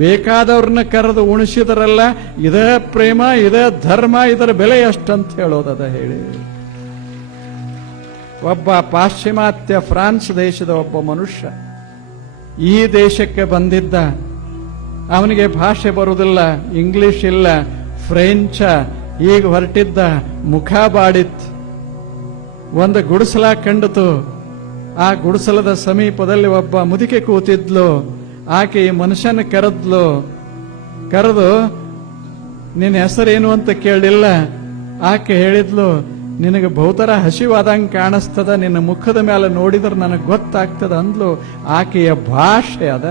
ಬೇಕಾದವ್ರನ್ನ ಕರೆದು ಉಣಿಸಿದರಲ್ಲ, ಇದೇ ಪ್ರೇಮ, ಇದೇ ಧರ್ಮ, ಇದರ ಬೆಲೆ ಎಷ್ಟಂತ ಹೇಳೋದದ ಹೇಳಿ. ಒಬ್ಬ ಪಾಶ್ಚಿಮಾತ್ಯ ಫ್ರಾನ್ಸ್ ದೇಶದ ಒಬ್ಬ ಮನುಷ್ಯ ಈ ದೇಶಕ್ಕೆ ಬಂದಿದ್ದ. ಅವನಿಗೆ ಭಾಷೆ ಬರುವುದಿಲ್ಲ, ಇಂಗ್ಲಿಷ್ ಇಲ್ಲ, ಫ್ರೆಂಚ. ಈಗ ಹೊರಟಿದ್ದ, ಮುಖ ಬಾಡಿತ್. ಒಂದು ಗುಡಿಸಲ ಕಂಡಿತು. ಆ ಗುಡಿಸಲದ ಸಮೀಪದಲ್ಲಿ ಒಬ್ಬ ಮುದುಕೆ ಕೂತಿದ್ಲು. ಆಕೆ ಈ ಮನುಷ್ಯನ ಕರೆದು ನಿನ್ನ ಹೆಸರೇನು ಅಂತ ಕೇಳಿಲ್ಲ. ಆಕೆ ಹೇಳಿದ್ಲು, ನಿನಗೆ ಬಹುತರ ಹಸಿವಾದಂಗೆ ಕಾಣಿಸ್ತದ, ನಿನ್ನ ಮುಖದ ಮೇಲೆ ನೋಡಿದ್ರೆ ನನಗೆ ಗೊತ್ತಾಗ್ತದ ಅಂದ್ಲು. ಆಕೆಯ ಭಾಷೆ ಅದ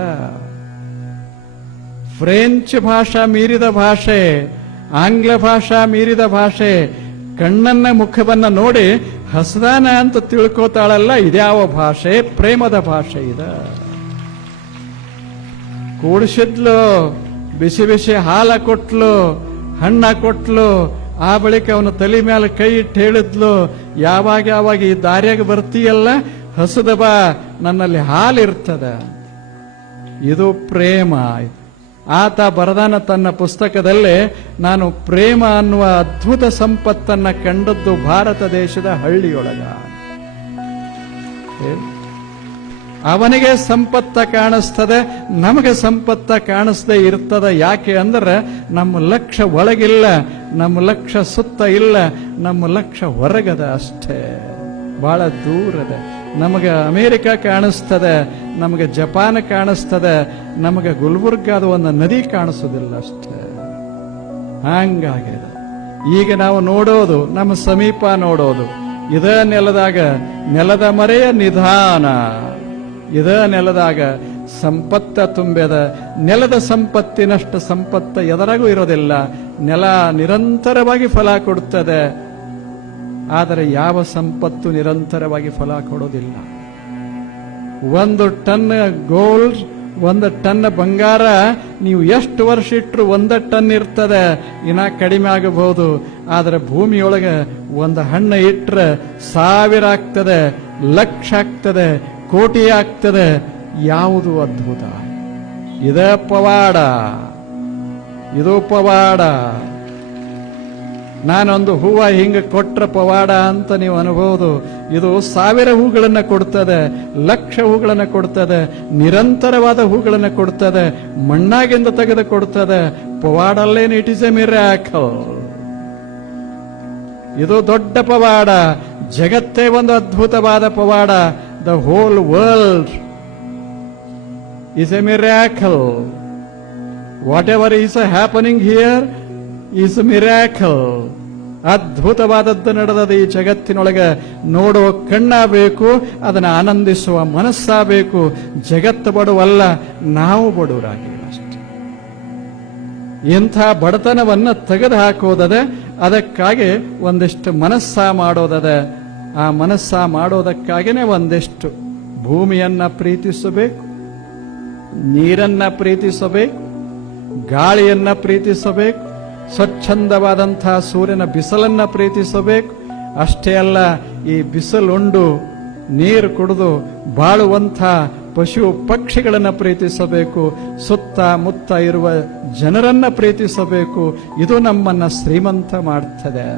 ಫ್ರೆಂಚ್ ಭಾಷಾ ಮೀರಿದ ಭಾಷೆ, ಆಂಗ್ಲ ಭಾಷಾ ಮೀರಿದ ಭಾಷೆ. ಕಣ್ಣನ್ನ ಮುಖವನ್ನ ನೋಡಿ ಹಸದಾನ ಅಂತ ತಿಳ್ಕೋತಾಳಲ್ಲ, ಇದ್ಯಾವ ಭಾಷೆ? ಪ್ರೇಮದ ಭಾಷೆ ಇದ. ಕೂಡಿಸಿದ್ಲು, ಬಿಸಿ ಬಿಸಿ ಹಾಲ ಕೊಟ್ಲು, ಹಣ್ಣ ಕೊಟ್ಲು. ಆ ಬಳಿಕ ಅವನ ತಲೆ ಮೇಲೆ ಕೈ ಇಟ್ಟು ಹೇಳಿದ್ಲು, ಯಾವಾಗ ಈ ದಾರ್ಯಾಗ ಬರ್ತೀಯಲ್ಲ, ಹಸದ ಬಾ, ನನ್ನಲ್ಲಿ ಹಾಲಿರ್ತದ. ಇದು ಪ್ರೇಮ. ಆತ ಬರದಾನ ತನ್ನ ಪುಸ್ತಕದಲ್ಲೇ, ನಾನು ಪ್ರೇಮ ಅನ್ನುವ ಅದ್ಭುತ ಸಂಪತ್ತನ್ನ ಕಂಡದ್ದು ಭಾರತ ದೇಶದ ಹಳ್ಳಿಯೊಳಗ. ಅವನಿಗೆ ಸಂಪತ್ತ ಕಾಣಿಸ್ತದೆ, ನಮಗೆ ಸಂಪತ್ತ ಕಾಣಿಸದೆ ಇರ್ತದ. ಯಾಕೆ ಅಂದ್ರೆ ನಮ್ಮ ಲಕ್ಷ್ಯ ಒಳಗಿಲ್ಲ, ನಮ್ಮ ಲಕ್ಷ್ಯ ಸುತ್ತ ಇಲ್ಲ, ನಮ್ಮ ಲಕ್ಷ್ಯ ಹೊರಗದ ಅಷ್ಟೇ, ಬಹಳ ದೂರದ. ನಮಗೆ ಅಮೇರಿಕ ಕಾಣಿಸ್ತದೆ, ನಮಗೆ ಜಪಾನ್ ಕಾಣಿಸ್ತದೆ, ನಮಗೆ ಗುಲ್ಬರ್ಗಾದ ಒಂದು ನದಿ ಕಾಣಿಸೋದಿಲ್ಲ ಅಷ್ಟೇ. ಹಂಗಾಗಿದೆ ಈಗ ನಾವು ನೋಡೋದು, ನಮ್ಮ ಸಮೀಪ ನೋಡೋದು. ಇದ ನೆಲದಾಗ ನೆಲದ ಮರೆಯ ನಿಧಾನ, ಇದ ನೆಲದಾಗ ಸಂಪತ್ತ ತುಂಬ್ಯದ. ನೆಲದ ಸಂಪತ್ತಿನಷ್ಟು ಸಂಪತ್ತ ಎದರಾಗೂ ಇರೋದಿಲ್ಲ. ನೆಲ ನಿರಂತರವಾಗಿ ಫಲ ಕೊಡುತ್ತದೆ, ಆದರೆ ಯಾವ ಸಂಪತ್ತು ನಿರಂತರವಾಗಿ ಫಲ ಕೊಡೋದಿಲ್ಲ. 1 ಟನ್ ಗೋಲ್ಡ್, 1 ಟನ್ ಬಂಗಾರ ನೀವು ಎಷ್ಟು ವರ್ಷ ಇಟ್ಟರು 1 ಟನ್ ಇರ್ತದೆ, ಇನ್ನ ಕಡಿಮೆ ಆಗಬಹುದು. ಆದರೆ ಭೂಮಿಯೊಳಗೆ ಒಂದು ಹಣ್ಣು ಇಟ್ಟರೆ 1000 ಆಗ್ತದೆ, ಲಕ್ಷ ಆಗ್ತದೆ, ಕೋಟಿ ಆಗ್ತದೆ. ಯಾವುದು ಅದ್ಭುತ? ಇದೇ ಪವಾಡ, ಇದು ಪವಾಡ. ನಾನೊಂದು ಹೂವ ಹಿಂಗೆ ಕೊಟ್ರ ಪವಾಡ ಅಂತ ನೀವು ಅನ್ಬಹುದು. ಇದು 1000 ಹೂಗಳನ್ನು ಕೊಡ್ತದೆ, ಲಕ್ಷ ಹೂಗಳನ್ನು ಕೊಡ್ತದೆ, ನಿರಂತರವಾದ ಹೂಗಳನ್ನು ಕೊಡ್ತದೆ, ಮಣ್ಣಾಗಿಂದ ತೆಗೆದು ಕೊಡ್ತದೆ. ಪವಾಡ ಅಲ್ಲೇನು, ಇಟ್ ಇಸ್ ಎ ಮಿರಾಕಲ್. ಇದು ದೊಡ್ಡ ಪವಾಡ. ಜಗತ್ತೇ ಒಂದು ಅದ್ಭುತವಾದ ಪವಾಡ. The whole world is a miracle. Whatever is happening here is a miracle. ಅದ್ಭುತವಾದದ್ದು ನಡೆದದ ಈ ಜಗತ್ತಿನೊಳಗೆ. ನೋಡುವ ಕಣ್ಣಾಗಬೇಕು, ಅದನ್ನು ಆನಂದಿಸುವ ಮನಸ್ಸಾಗಬೇಕು. ಜಗತ್ತು ಬಡವಲ್ಲ, ನಾವು ಬಡವರಾಗಿಲ್ಲ ಅಷ್ಟೇ. ಇಂಥ ಬಡತನವನ್ನು ತೆಗೆದು ಹಾಕೋದದೆ. ಅದಕ್ಕಾಗಿ ಒಂದಿಷ್ಟು ಮನಸ್ಸ ಮಾಡೋದದೆ. ಆ ಮನಸ್ಸ ಮಾಡೋದಕ್ಕಾಗಿನೇ ಒಂದಿಷ್ಟು ಭೂಮಿಯನ್ನ ಪ್ರೀತಿಸಬೇಕು, ನೀರನ್ನ ಪ್ರೀತಿಸಬೇಕು, ಗಾಳಿಯನ್ನ ಪ್ರೀತಿಸಬೇಕು, ಸ್ವಚ್ಛಂದವಾದಂತಹ ಸೂರ್ಯನ ಬಿಸಿಲನ್ನ ಪ್ರೀತಿಸಬೇಕು. ಅಷ್ಟೇ ಅಲ್ಲ, ಈ ಬಿಸಿಲುಂಡು ನೀರು ಕುಡಿದು ಬಾಳುವಂಥ ಪಶು ಪಕ್ಷಿಗಳನ್ನು ಪ್ರೀತಿಸಬೇಕು. ಸುತ್ತ ಮುತ್ತ ಇರುವ ಜನರನ್ನ ಪ್ರೀತಿಸಬೇಕು. ಇದು ನಮ್ಮನ್ನ ಶ್ರೀಮಂತ ಮಾಡ್ತದೆ.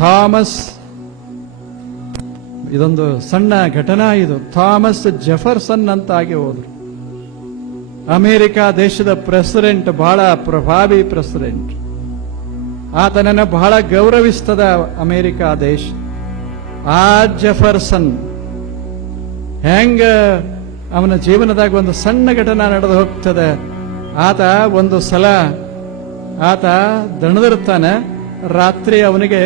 ಥಾಮಸ್, ಇದೊಂದು ಸಣ್ಣ ಘಟನಾ. ಇದು ಥಾಮಸ್ ಜೆಫರ್ಸನ್ ಅಂತ ಆಗಿ ಹೋದ್ರು. ಅಮೆರಿಕ ದೇಶದ ಪ್ರೆಸಿಡೆಂಟ್, ಬಹಳ ಪ್ರಭಾವಿ ಪ್ರೆಸಿಡೆಂಟ್. ಆತನನ್ನು ಬಹಳ ಗೌರವಿಸ್ತದ ಅಮೆರಿಕ ದೇಶ. ಆ ಜೆಫರ್ಸನ್ ಹೆಂಗ ಅವನ ಜೀವನದಾಗ ಒಂದು ಸಣ್ಣ ಘಟನಾ ನಡೆದು ಹೋಗ್ತದೆ. ಆತ ಒಂದು ಸಲ ದಣದಿರ್ತಾನೆ. ರಾತ್ರಿ ಅವನಿಗೆ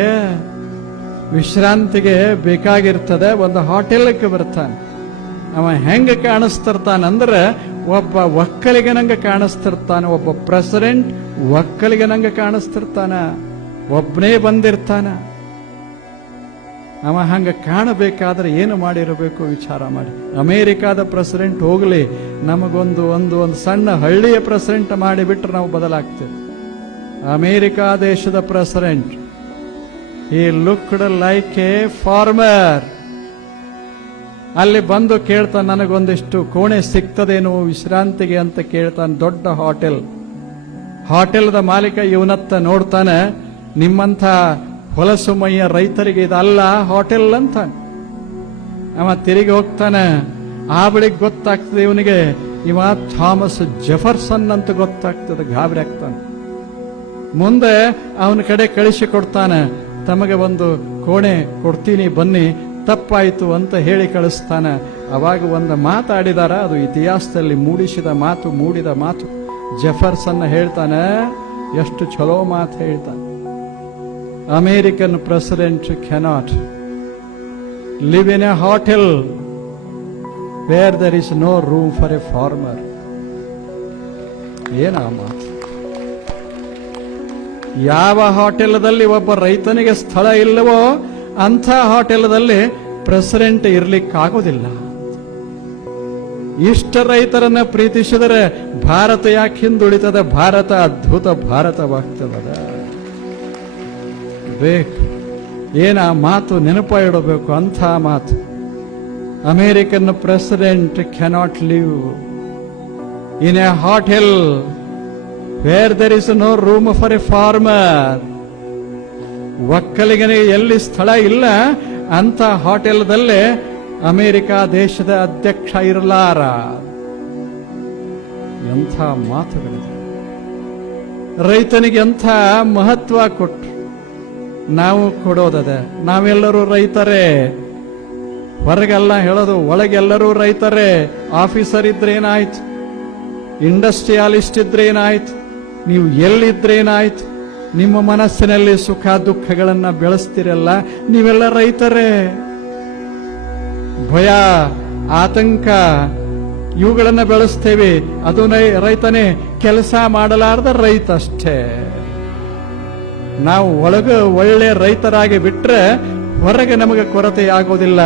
ವಿಶ್ರಾಂತಿಗೆ ಬೇಕಾಗಿರ್ತದೆ. ಒಂದು ಹೋಟೆಲ್ಗೆ ಬರ್ತಾನೆ. ಅವ ಹೆಂಗ ಕಾಣಿಸ್ತಿರ್ತಾನಂದ್ರೆ ಒಬ್ಬ ಒಕ್ಕಲಿಗನಂಗ ಕಾಣಿಸ್ತಿರ್ತಾನೆ. ಒಬ್ಬ ಪ್ರೆಸಿಡೆಂಟ್ ಒಕ್ಕಲಿಗನಂಗ ಕಾಣಿಸ್ತಿರ್ತಾನ. ಒಬ್ಬನೇ ಬಂದಿರ್ತಾನ. ಅವ ಹಂಗ ಕಾಣಬೇಕಾದ್ರೆ ಏನು ಮಾಡಿರಬೇಕು ವಿಚಾರ ಮಾಡಿ. ಅಮೇರಿಕಾದ ಪ್ರೆಸಿಡೆಂಟ್ ಹೋಗ್ಲಿ, ನಮಗೊಂದು ಒಂದು ಸಣ್ಣ ಹಳ್ಳಿಯ ಪ್ರೆಸಿಡೆಂಟ್ ಮಾಡಿಬಿಟ್ರೆ ನಾವು ಬದಲಾಗ್ತೇವೆ. ಅಮೇರಿಕಾ ದೇಶದ president, he looked like a farmer. ಅಲ್ಲಿ ಬಂದು ಕೇಳ್ತಾನೆ, ನನಗೊಂದಿಷ್ಟು ಕೋಣೆ ಸಿಗ್ತದೇನೋ ವಿಶ್ರಾಂತಿಗೆ ಅಂತ ಕೇಳ್ತಾನೆ. ದೊಡ್ಡ ಹೋಟೆಲ್ದ ಮಾಲೀಕ ಇವನತ್ತ ನೋಡ್ತಾನೆ, ನಿಮ್ಮಂಥ ಹೊಲಸು ಮೈಯ ರೈತರಿಗೆ ಇದಲ್ಲ ಹೋಟೆಲ್ ಅಂತ. ಅವ ತಿರುಗಿ ಹೋಗ್ತಾನೆ. ಆ ಬಳಿಗೆ ಗೊತ್ತಾಗ್ತದೆ ಇವನಿಗೆ, ಇವ ಥಾಮಸ್ ಜೆಫರ್ಸನ್ ಅಂತ ಗೊತ್ತಾಗ್ತದೆ. ಗಾಬರಿ ಆಗ್ತಾನೆ. ಮುಂದೆ ಅವನ ಕಡೆ ಕಳಿಸಿ ಕೊಡ್ತಾನೆ, ತಮಗೆ ಒಂದು ಕೋಣೆ ಕೊಡ್ತೀನಿ ಬನ್ನಿ, ತಪ್ಪಾಯಿತು ಅಂತ ಹೇಳಿ ಕಳಿಸ್ತಾನೆ. ಅವಾಗ ಒಂದು ಮಾತಾಡಿದಾರ, ಅದು ಇತಿಹಾಸದಲ್ಲಿ ಮೂಡಿದ ಮಾತು. ಜೆಫರ್ಸನ್ ಹೇಳ್ತಾನೆ, ಎಷ್ಟು ಚಲೋ ಮಾತು ಹೇಳ್ತಾನೆ. American president cannot live in a hotel where there is no room for a farmer. ಏನ ಮಾತು? ಯಾವ ಹೋಟೆಲ್ದಲ್ಲಿ ಒಬ್ಬ ರೈತನಿಗೆ ಸ್ಥಳ ಇಲ್ಲವೋ ಅಂಥ ಹೋಟೆಲ್ದಲ್ಲಿ ಪ್ರೆಸಿಡೆಂಟ್ ಇರ್ಲಿಕ್ಕಾಗೋದಿಲ್ಲ. ಇಷ್ಟ ರೈತರನ್ನ ಪ್ರೀತಿಸಿದರೆ ಭಾರತ ಯಾಕೆ ಹಿಂದುಳಿತದ? ಭಾರತ ಅದ್ಭುತ ಭಾರತವಾಗ್ತದ. ಬೇಕು ಏನ ಮಾತು ನೆನಪ ಇಡಬೇಕು, ಅಂಥ ಮಾತು. American president cannot live in a hotel where there is no room for a farmer. ಒಕ್ಕಲಿಗನಿಗೆ ಎಲ್ಲಿ ಸ್ಥಳ ಇಲ್ಲ ಅಂತ ಹೋಟೆಲ್ದಲ್ಲೇ ಅಮೇರಿಕ ದೇಶದ ಅಧ್ಯಕ್ಷ ಇರಲಾರ. ಎಂಥ ಮಾತುಗಳಿದೆ. ರೈತನಿಗೆ ಎಂಥ ಮಹತ್ವ ಕೊಟ್ಟರು. ನಾವು ಕೊಡೋದದ. ನಾವೆಲ್ಲರೂ ರೈತರೇ, ಹೊರಗೆಲ್ಲ ಹೇಳೋದು, ಒಳಗೆಲ್ಲರೂ ರೈತರೇ. ಆಫೀಸರ್ ಇದ್ರೇನಾಯ್ತು, ಇಂಡಸ್ಟ್ರಿಯಾಲಿಸ್ಟ್ ಇದ್ರೇನಾಯ್ತು, ನೀವು ಎಲ್ಲಿದ್ರೇನಾಯ್ತು, ನಿಮ್ಮ ಮನಸ್ಸಿನಲ್ಲಿ ಸುಖ ದುಃಖಗಳನ್ನ ಬೆಳೆಸ್ತಿರಲ್ಲ, ನೀವೆಲ್ಲ ರೈತರೇ. ಭಯ, ಆತಂಕ ಇವುಗಳನ್ನ ಬೆಳೆಸ್ತೇವೆ, ಅದು ರೈತನೇ. ಕೆಲಸ ಮಾಡಲಾರ್ದ ರೈತ ಅಷ್ಟೇ. ನಾವು ಒಳ್ಳೆ ರೈತರಾಗಿ ಬಿಟ್ರೆ ಹೊರಗೆ ನಮಗೆ ಕೊರತೆ ಆಗೋದಿಲ್ಲ.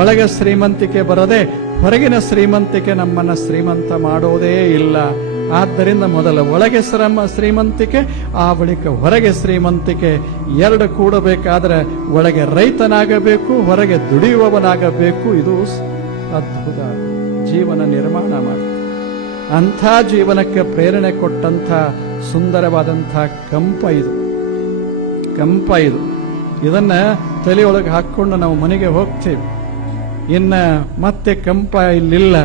ಒಳಗೆ ಶ್ರೀಮಂತಿಕೆ ಬರದೆ ಹೊರಗಿನ ಶ್ರೀಮಂತಿಕೆ ನಮ್ಮನ್ನ ಶ್ರೀಮಂತ ಮಾಡೋದೇ ಇಲ್ಲ. ಆದ್ದರಿಂದ ಮೊದಲ ಒಳಗೆ ಶ್ರೀಮಂತಿಕೆ, ಆ ಬಳಿಕ ಹೊರಗೆ ಶ್ರೀಮಂತಿಕೆ. ಎರಡು ಕೂಡಬೇಕಾದ್ರೆ ಒಳಗೆ ರೈತನಾಗಬೇಕು, ಹೊರಗೆ ದುಡಿಯುವವನಾಗಬೇಕು. ಇದು ಅದ್ಭುತ ಜೀವನ ನಿರ್ಮಾಣ ಮಾಡಿ ಅಂಥ ಜೀವನಕ್ಕೆ ಪ್ರೇರಣೆ ಕೊಟ್ಟಂಥ ಸುಂದರವಾದಂಥ ಕಂಪ ಇದು. ಇದನ್ನ ತಲೆಯೊಳಗೆ ಹಾಕೊಂಡು ನಾವು ಮನೆಗೆ ಹೋಗ್ತೇವೆ. ಇನ್ನ ಮತ್ತೆ ಕಂಪ ಇಲ್ಲಿಲ್ಲ.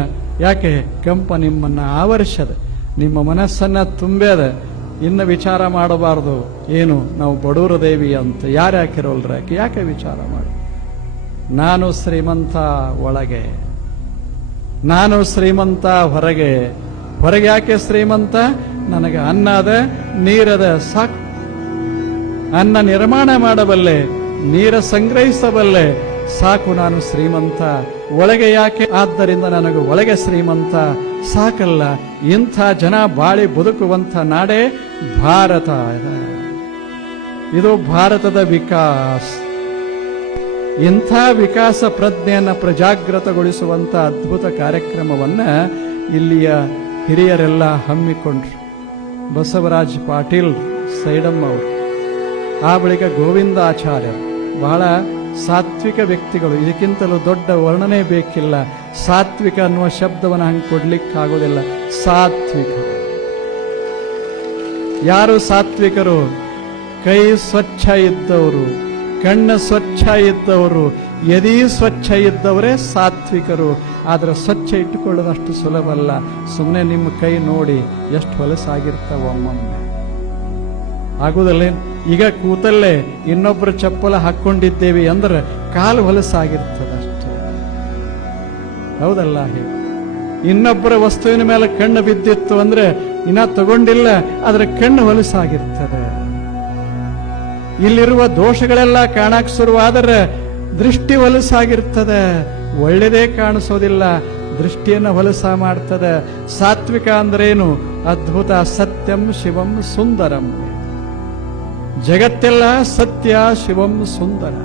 ಯಾಕೆ? ಕಂಪ ನಿಮ್ಮನ್ನ ಆವರಿಸದ, ನಿಮ್ಮ ಮನಸ್ಸನ್ನ ತುಂಬ್ಯದ. ಇನ್ನು ವಿಚಾರ ಮಾಡಬಾರದು. ಏನು ನಾವು ಬಡೂರ ದೇವಿ ಅಂತ ಯಾರು ಹಾಕಿರೋಲ್ರ? ಯಾಕೆ ವಿಚಾರ ಮಾಡು? ನಾನು ಶ್ರೀಮಂತ ಒಳಗೆ, ನಾನು ಶ್ರೀಮಂತ ಹೊರಗೆ. ಹೊರಗೆ ಯಾಕೆ ಶ್ರೀಮಂತ? ನನಗೆ ಅನ್ನ ಅದ, ನೀರದ, ಸಾಕು. ಅನ್ನ ನಿರ್ಮಾಣ ಮಾಡಬಲ್ಲೆ, ನೀರ ಸಂಗ್ರಹಿಸಬಲ್ಲೆ, ಸಾಕು, ನಾನು ಶ್ರೀಮಂತ. ಒಳಗೆ ಯಾಕೆ? ಆದ್ದರಿಂದ ನನಗೆ ಒಳಗೆ ಶ್ರೀಮಂತ ಸಾಕಲ್ಲ. ಇಂಥ ಜನ ಬಾಳಿ ಬದುಕುವಂಥ ನಾಡೇ ಭಾರತ. ಇದು ಭಾರತದ ವಿಕಾಸ. ಇಂಥ ವಿಕಾಸ ಪ್ರಜ್ಞೆಯನ್ನು ಪ್ರಜಾಗೃತಗೊಳಿಸುವಂಥ ಅದ್ಭುತ ಕಾರ್ಯಕ್ರಮವನ್ನ ಇಲ್ಲಿಯ ಹಿರಿಯರೆಲ್ಲ ಹಮ್ಮಿಕೊಂಡ್ರು. ಬಸವರಾಜ್ ಪಾಟೀಲ್ ಸೈಡಮ್ಮ ಅವರು, ಆ ಬಳಿಕ ಗೋವಿಂದಾಚಾರ್ಯ, ಬಹಳ ಸಾತ್ವಿಕ ವ್ಯಕ್ತಿಗಳು. ಇದಕ್ಕಿಂತಲೂ ದೊಡ್ಡ ವರ್ಣನೆ ಬೇಕಿಲ್ಲ. ಸಾತ್ವಿಕ ಅನ್ನುವ ಶಬ್ದವನ್ನು ಹಂಗೆ ಕೊಡ್ಲಿಕ್ಕಾಗೋದಿಲ್ಲ. ಸಾತ್ವಿಕ ಯಾರು ಸಾತ್ವಿಕರು? ಕೈ ಸ್ವಚ್ಛ ಇದ್ದವರು, ಕಣ್ಣು ಸ್ವಚ್ಛ ಇದ್ದವರು, ಎದಿ ಸ್ವಚ್ಛ ಇದ್ದವರೇ ಸಾತ್ವಿಕರು. ಆದರೆ ಸ್ವಚ್ಛ ಇಟ್ಟುಕೊಳ್ಳೋದಷ್ಟು ಸುಲಭ ಅಲ್ಲ. ಸುಮ್ಮನೆ ನಿಮ್ಮ ಕೈ ನೋಡಿ ಎಷ್ಟು ಹೊಲಸಾಗಿರ್ತಾವ ಒಮ್ಮೊಮ್ಮೆ. ಆಗುದಲ್ಲೇ? ಈಗ ಕೂತಲ್ಲೇ ಇನ್ನೊಬ್ಬರು ಚಪ್ಪಲ ಹಾಕೊಂಡಿದ್ದೇವೆ ಅಂದ್ರೆ ಕಾಲು ಹೊಲಸಾಗಿರ್ತದಷ್ಟೇ. ಹೌದಲ್ಲ? ಇನ್ನೊಬ್ಬರ ವಸ್ತುವಿನ ಮೇಲೆ ಕಣ್ಣು ಬಿದ್ದಿತ್ತು ಅಂದ್ರೆ ಇನ್ನ ತಗೊಂಡಿಲ್ಲ, ಆದ್ರೆ ಕಣ್ಣು ಹೊಲಸಾಗಿರ್ತದೆ. ಇಲ್ಲಿರುವ ದೋಷಗಳೆಲ್ಲ ಕಾಣಕ್ ಶುರುವಾದರೆ ದೃಷ್ಟಿ ಹೊಲಸಾಗಿರ್ತದೆ. ಒಳ್ಳೆದೇ ಕಾಣಿಸೋದಿಲ್ಲ, ದೃಷ್ಟಿಯನ್ನು ಹೊಲಸ ಮಾಡ್ತದೆ. ಸಾತ್ವಿಕ ಅಂದ್ರೇನು? ಅದ್ಭುತ. ಸತ್ಯಂ ಶಿವಂ ಸುಂದರಂ. ಜಗತ್ತೆಲ್ಲ ಸತ್ಯ, ಶಿವಂ ಸುಂದರ.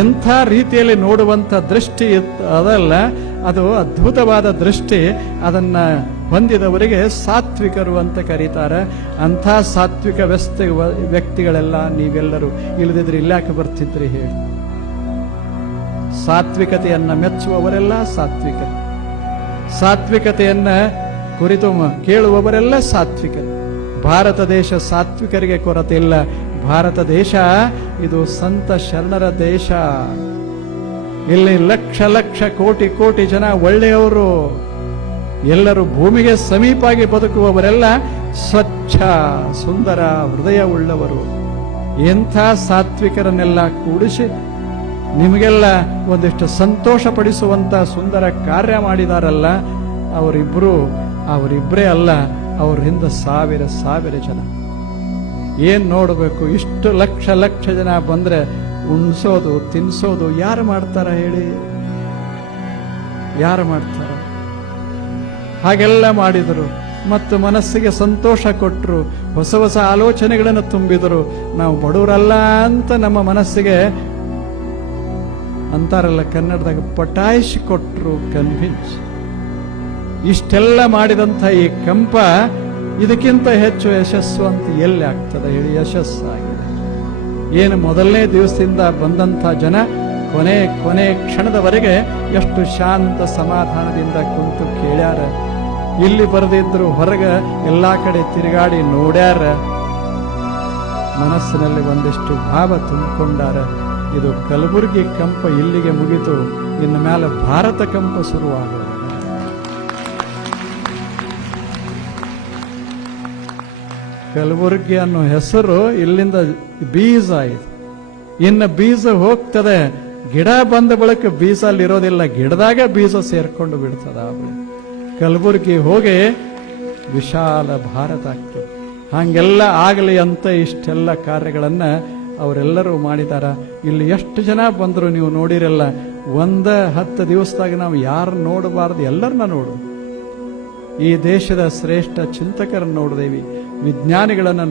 ಎಂಥ ರೀತಿಯಲ್ಲಿ ನೋಡುವಂಥ ದೃಷ್ಟಿ ಅದಲ್ಲ, ಅದು ಅದ್ಭುತವಾದ ದೃಷ್ಟಿ. ಅದನ್ನ ಹೊಂದಿದವರಿಗೆ ಸಾತ್ವಿಕರು ಅಂತ ಕರೀತಾರೆ. ಅಂಥ ಸಾತ್ವಿಕ ವ್ಯಕ್ತಿಗಳೆಲ್ಲ ನೀವೆಲ್ಲರೂ ಇಲ್ಲದಿದ್ರೆ ಇಲ್ಲಾಕೆ ಬರ್ತಿದ್ರಿ ಹೇಳಿ? ಸಾತ್ವಿಕತೆಯನ್ನ ಮೆಚ್ಚುವವರೆಲ್ಲ ಸಾತ್ವಿಕರು, ಸಾತ್ವಿಕತೆಯನ್ನ ಕುರಿತು ಕೇಳುವವರೆಲ್ಲ ಸಾತ್ವಿಕರು. ಭಾರತ ದೇಶ ಸಾತ್ವಿಕರಿಗೆ ಕೊರತೆ ಇಲ್ಲ. ಭಾರತ ದೇಶ ಇದು ಸಂತ ಶರಣರ ದೇಶ. ಇಲ್ಲಿ ಲಕ್ಷ ಲಕ್ಷ ಕೋಟಿ ಕೋಟಿ ಜನ ಒಳ್ಳೆಯವರು, ಎಲ್ಲರೂ ಭೂಮಿಗೆ ಸಮೀಪಾಗಿ ಬದುಕುವವರೆಲ್ಲ ಸ್ವಚ್ಛ ಸುಂದರ ಹೃದಯ ಉಳ್ಳವರು. ಎಂಥ ಸಾತ್ವಿಕರನ್ನೆಲ್ಲ ಕೂಡಿಸಿ ನಿಮಗೆಲ್ಲ ಒಂದಿಷ್ಟು ಸಂತೋಷ ಪಡಿಸುವಂತ ಸುಂದರ ಕಾರ್ಯ ಮಾಡಿದಾರಲ್ಲ, ಅವರಿಬ್ಬರೇ ಅಲ್ಲ, ಅವ್ರ ಹಿಂದೆ ಸಾವಿರ ಸಾವಿರ ಜನ. ಏನ್ ನೋಡಬೇಕು? ಇಷ್ಟು ಲಕ್ಷ ಲಕ್ಷ ಜನ ಬಂದ್ರೆ ಉಣ್ಸೋದು ತಿನ್ಸೋದು ಯಾರು ಮಾಡ್ತಾರ ಹೇಳಿ? ಯಾರು ಮಾಡ್ತಾರ? ಹಾಗೆಲ್ಲ ಮಾಡಿದರು ಮತ್ತು ಮನಸ್ಸಿಗೆ ಸಂತೋಷ ಕೊಟ್ಟರು, ಹೊಸ ಹೊಸ ಆಲೋಚನೆಗಳನ್ನು ತುಂಬಿದರು. ನಾವು ಬಡವರಲ್ಲ ಅಂತ ನಮ್ಮ ಮನಸ್ಸಿಗೆ ಅಂತಾರಲ್ಲ ಕನ್ನಡದಾಗ ಪಟಾಯಿಸಿ ಕೊಟ್ಟರು, ಕನ್ವಿನ್ಸ್. ಇಷ್ಟೆಲ್ಲ ಮಾಡಿದಂಥ ಈ ಕಂಪ ಇದಕ್ಕಿಂತ ಹೆಚ್ಚು ಯಶಸ್ಸು ಅಂತ ಎಲ್ಲಿ ಆಗ್ತದೆ ಹೇಳಿ? ಯಶಸ್ಸಾಗಿದೆ. ಏನು ಮೊದಲನೇ ದಿವಸದಿಂದ ಬಂದಂಥ ಜನ ಕೊನೆ ಕ್ಷಣದವರೆಗೆ ಎಷ್ಟು ಶಾಂತ ಸಮಾಧಾನದಿಂದ ಕುಂತು ಕೇಳ್ಯಾರ. ಇಲ್ಲಿ ಬರೆದಿದ್ರು, ಹೊರಗೆ ಎಲ್ಲಾ ಕಡೆ ತಿರುಗಾಡಿ ನೋಡ್ಯಾರ, ಮನಸ್ಸಿನಲ್ಲಿ ಒಂದಿಷ್ಟು ಭಾವ ತುಂಬಿಕೊಂಡಾರ. ಇದು ಕಲಬುರಗಿ ಕಂಪ ಇಲ್ಲಿಗೆ ಮುಗಿತು. ಇನ್ನು ಮೇಲೆ ಭಾರತ ಕಂಪ ಶುರುವಾಗಿದೆ. ಕಲಬುರಗಿ ಅನ್ನೋ ಹೆಸರು ಇಲ್ಲಿಂದ ಬೀಜ ಆಯಿತು. ಇನ್ನು ಬೀಜ ಹೋಗ್ತದೆ, ಗಿಡ ಬಂದ ಬಳಿಕ ಬೀಜ ಅಲ್ಲಿರೋದಿಲ್ಲ, ಗಿಡದಾಗ ಬೀಜ ಸೇರ್ಕೊಂಡು ಬಿಡ್ತದ. ಕಲಬುರಗಿ ಹೋಗಿ ವಿಶಾಲ ಭಾರತ ಆಗ್ತದೆ. ಹಂಗೆಲ್ಲ ಆಗಲಿ ಅಂತ ಇಷ್ಟೆಲ್ಲ ಕಾರ್ಯಗಳನ್ನ ಅವರೆಲ್ಲರೂ ಮಾಡಿದಾರ. ಇಲ್ಲಿ ಎಷ್ಟು ಜನ ಬಂದ್ರು ನೀವು ನೋಡಿರಲ್ಲ. 10 ದಿವಸದಾಗ ನಾವು ಯಾರು ನೋಡಬಾರ್ದು ಎಲ್ಲರನ್ನ ನೋಡು. ಈ ದೇಶದ ಶ್ರೇಷ್ಠ ಚಿಂತಕರನ್ನು ನೋಡಿದೇವಿ, ವಿಜ್ಞಾನಿಗಳನ್ನ